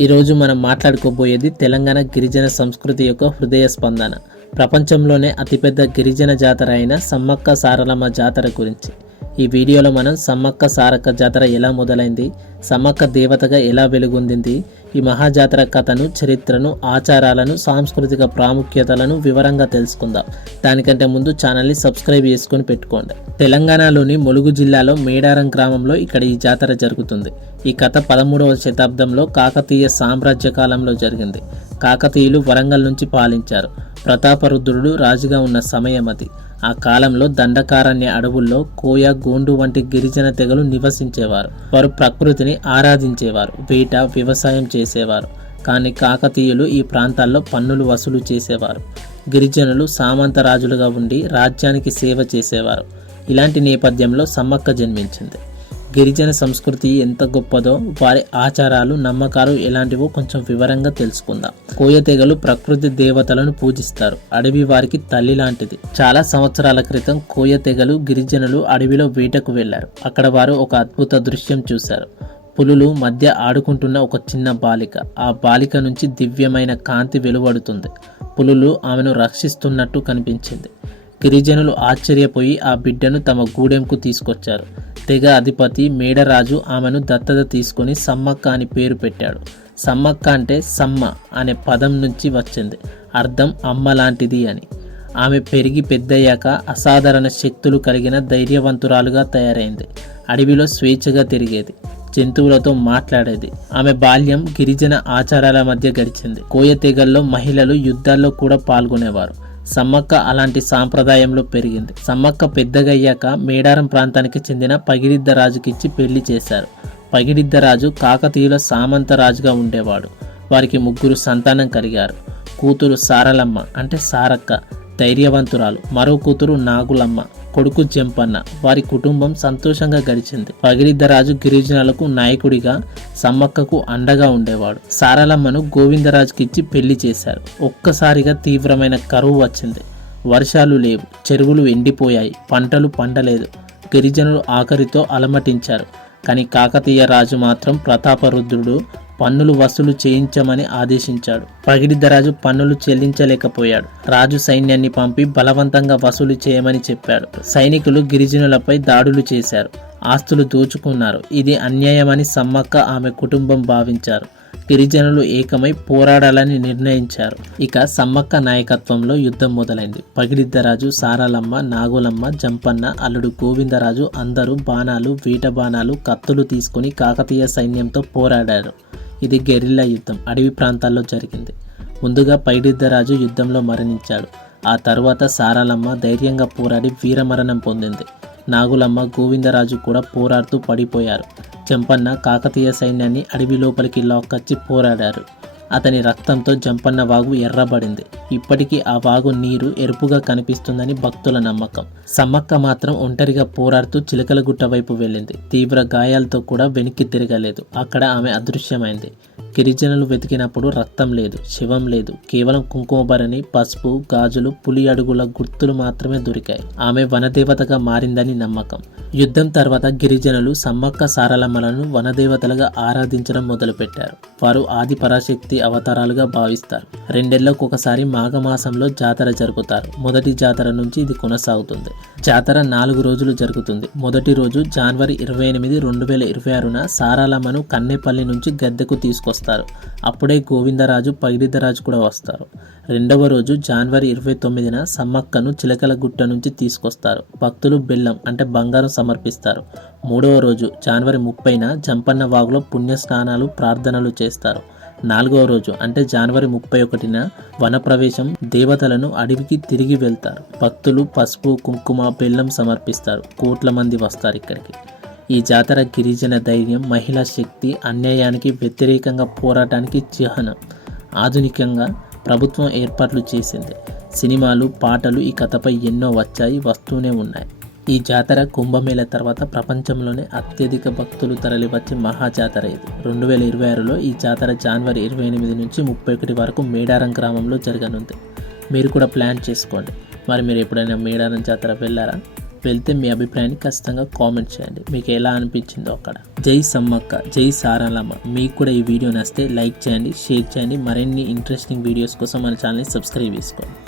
ఈరోజు మనం మాట్లాడుకోబోయేది తెలంగాణ గిరిజన సంస్కృతి యొక్క హృదయ స్పందన. ప్రపంచంలోనే అతిపెద్ద గిరిజన జాతర అయిన సమ్మక్క సారలమ్మ జాతర గురించి. ఈ వీడియోలో మనం సమ్మక్క సారక్క జాతర ఎలా మొదలైంది సమ్మక్క దేవతగా ఎలా వెలుగొందింది ఈ మహాజాతర కథను చరిత్రను ఆచారాలను సాంస్కృతిక ప్రాముఖ్యతలను వివరంగా తెలుసుకుందాం. దానికంటే ముందు ఛానల్ని సబ్స్క్రైబ్ చేసుకొని పెట్టుకోండి. తెలంగాణలోని ములుగు జిల్లాలో మేడారం గ్రామంలో ఇక్కడ ఈ జాతర జరుగుతుంది. ఈ కథ పదమూడవ శతాబ్దంలో కాకతీయ సామ్రాజ్య కాలంలో జరిగింది. కాకతీయులు వరంగల్ నుంచి పాలించారు. ప్రతాపరుద్రుడు రాజుగా ఉన్న సమయం అది. ఆ కాలంలో దండకారణ్య అడవుల్లో కోయ గోండు వంటి గిరిజన తెగలు నివసించేవారు. వారు ప్రకృతిని ఆరాధించేవారు వేట వ్యవసాయం చేసేవారు. కానీ కాకతీయులు ఈ ప్రాంతాల్లో పన్నులు వసూలు చేసేవారు. గిరిజనులు సామంత రాజులుగా ఉండి రాజ్యానికి సేవ చేసేవారు. ఇలాంటి నేపథ్యంలో సమ్మక్క జన్మించింది. గిరిజన సంస్కృతి ఎంత గొప్పదో వారి ఆచారాలు నమ్మకాలు ఎలాంటివో కొంచెం వివరంగా తెలుసుకుందాం. కోయ తెగలు ప్రకృతి దేవతలను పూజిస్తారు. అడవి వారికి తల్లి లాంటిది. చాలా సంవత్సరాల క్రితం కోయ తెగలు గిరిజనులు అడవిలో వేటకు వెళ్ళారు అక్కడ వారు ఒక అద్భుత దృశ్యం చూశారు. పులులు మధ్య ఆడుకుంటున్న ఒక చిన్న బాలిక. ఆ బాలిక నుంచి దివ్యమైన కాంతి వెలువడుతుంది. పులులు ఆమెను రక్షిస్తున్నట్టు కనిపించింది. గిరిజనులు ఆశ్చర్యపోయి ఆ బిడ్డను తమ గూడెంకు తీసుకొచ్చారు. తెగ అధిపతి మేడరాజు ఆమెను దత్తత తీసుకొని సమ్మక్క అని పేరు పెట్టాడు. సమ్మక్క అంటే సమ్మ అనే పదం నుంచి వచ్చింది. అర్థం అమ్మ లాంటిది అని. ఆమె పెరిగి పెద్దయ్యాక అసాధారణ శక్తులు కలిగిన ధైర్యవంతురాలుగా తయారైంది. అడవిలో స్వేచ్ఛగా తిరిగేది. జంతువులతో మాట్లాడేది. ఆమె బాల్యం గిరిజన ఆచారాల మధ్య గడిచింది. కోయ తెగల్లో మహిళలు యుద్ధాల్లో కూడా పాల్గొనేవారు. సమ్మక్క అలాంటి సాంప్రదాయంలో పెరిగింది. సమ్మక్క పెద్దగయ్యాక మేడారం ప్రాంతానికి చెందిన పగిడిద్ద రాజుకిచ్చి పెళ్ళి చేశారు. పగిడిద్ద రాజు కాకతీయుల సామంత రాజుగా ఉండేవాడు. వారికి ముగ్గురు సంతానం కలిగారు. కూతురు సారలమ్మ అంటే సారక్క ధైర్యవంతురాలు. మరో కూతురు నాగులమ్మ కొడుకు జంపన్న. వారి కుటుంబం సంతోషంగా గడిచింది. పగిడిద్దరాజు గిరిజనులకు నాయకుడిగా సమ్మక్కకు అండగా ఉండేవాడు. సారలమ్మను గోవిందరాజుకిచ్చి పెళ్ళి చేశారు. ఒక్కసారిగా తీవ్రమైన కరువు వచ్చింది. వర్షాలు లేవు. చెరువులు ఎండిపోయాయి. పంటలు పండలేదు. గిరిజనులు ఆఖరితో అలమటించారు. కానీ కాకతీయ రాజు మాత్రం ప్రతాపరుద్రుడు పన్నులు వసూలు చేయించమని ఆదేశించాడు. పగిడిద్దరాజు పన్నులు చెల్లించలేకపోయాడు. రాజు సైన్యాన్ని పంపి బలవంతంగా వసూలు చేయమని చెప్పాడు. సైనికులు గిరిజనులపై దాడులు చేశారు. ఆస్తులు దోచుకున్నారు. ఇది అన్యాయమని సమ్మక్క ఆమె కుటుంబం భావించారు. గిరిజనులు ఏకమై పోరాడాలని నిర్ణయించారు. ఇక సమ్మక్క నాయకత్వంలో యుద్ధం మొదలైంది. పగిడిద్దరాజు సారాలమ్మ నాగులమ్మ జంపన్న అల్లుడు గోవిందరాజు అందరూ బాణాలు వీట బాణాలు కత్తులు తీసుకుని కాకతీయ సైన్యంతో పోరాడారు. ఇది గెరిల్లా యుద్ధం. అడవి ప్రాంతాల్లో జరిగింది. ముందుగా పైడిద్దరాజు యుద్ధంలో మరణించాడు. ఆ తర్వాత సారాలమ్మ ధైర్యంగా పోరాడి వీరమరణం పొందింది. నాగులమ్మ గోవిందరాజు కూడా పోరాడుతూ పడిపోయారు. చెంపన్న కాకతీయ సైన్యాన్ని అడవి లోపలికి లాక్కొచ్చి పోరాడారు. అతని రక్తంతో జంపన్న వాగు ఎర్రబడింది. ఇప్పటికీ ఆ వాగు నీరు ఎరుపుగా కనిపిస్తుందని భక్తుల నమ్మకం. సమ్మక్క మాత్రం ఒంటరిగా పోరాడుతూ చిలకలగుట్ట వైపు వెళ్ళింది. తీవ్ర గాయాలతో కూడా వెనక్కి తిరగలేదు. అక్కడ ఆమె అదృశ్యమైంది. గిరిజనులు వెతికినప్పుడు రక్తం లేదు శివం లేదు. కేవలం కుంకుమభరణి పసుపు గాజులు పులి అడుగుల గుర్తులు మాత్రమే దొరికాయి. ఆమె వనదేవతగా మారిందని నమ్మకం. యుద్ధం తర్వాత గిరిజనులు సమ్మక్క సారలమ్మలను వనదేవతలుగా ఆరాధించడం మొదలుపెట్టారు. వారు ఆది పరాశక్తి అవతారాలుగా భావిస్తారు. రెండేళ్ళకు ఒకసారి మాఘమాసంలో జాతర జరుపుతారు. మొదటి జాతర నుంచి ఇది కొనసాగుతుంది. జాతర నాలుగు రోజులు జరుగుతుంది. మొదటి రోజు జనవరి ఇరవై ఎనిమిది రెండు వేల ఇరవై ఆరున సారాలమ్మను కన్నెపల్లి నుంచి గద్దెకు తీసుకొస్తారు. అప్పుడే గోవిందరాజు పగిడిదరాజు కూడా వస్తారు. రెండవ రోజు జనవరి ఇరవై తొమ్మిదిన సమ్మక్కను చిలకల గుట్ట నుంచి తీసుకొస్తారు. భక్తులు బెల్లం అంటే బంగారం సమర్పిస్తారు. మూడవ రోజు జనవరి ముప్పైన జంపన్న వాగులో పుణ్య స్నానాలు ప్రార్థనలు చేస్తారు. నాలుగవ రోజు అంటే జనవరి ముప్పై ఒకటిన వనప్రవేశం దేవతలను అడవికి తిరిగి వెళ్తారు. భక్తులు పసుపు కుంకుమ బెల్లం సమర్పిస్తారు. కోట్ల మంది వస్తారు ఇక్కడికి. ఈ జాతర గిరిజన ధైర్యం మహిళా శక్తి అన్యాయానికి వ్యతిరేకంగా పోరాటానికి చిహ్నం. ఆధునికంగా ప్రభుత్వం ఏర్పాట్లు చేసింది. సినిమాలు పాటలు ఈ కథపై ఎన్నో వచ్చాయి వస్తూనే ఉన్నాయి. ఈ జాతర కుంభమేళ తర్వాత ప్రపంచంలోనే అత్యధిక భక్తులు తరలివచ్చే మహాజాతర ఇది. రెండు వేల ఇరవై ఆరులో ఈ జాతర జనవరి ఇరవై ఎనిమిది నుంచి ముప్పై ఒకటి వరకు మేడారం గ్రామంలో జరగనుంది. మీరు కూడా ప్లాన్ చేసుకోండి. మరి మీరు ఎప్పుడైనా మేడారం జాతర వెళ్ళారా? వెళ్తే మీ అభిప్రాయాన్ని ఖచ్చితంగా కామెంట్ చేయండి. మీకు ఎలా అనిపించిందో అక్కడ. జై సమ్మక్క జై సారాలమ్మ. మీకు కూడా ఈ వీడియో నచ్చితే లైక్ చేయండి షేర్ చేయండి. మరిన్ని ఇంట్రెస్టింగ్ వీడియోస్ కోసం మన ఛానల్ని సబ్స్క్రైబ్ చేసుకోండి.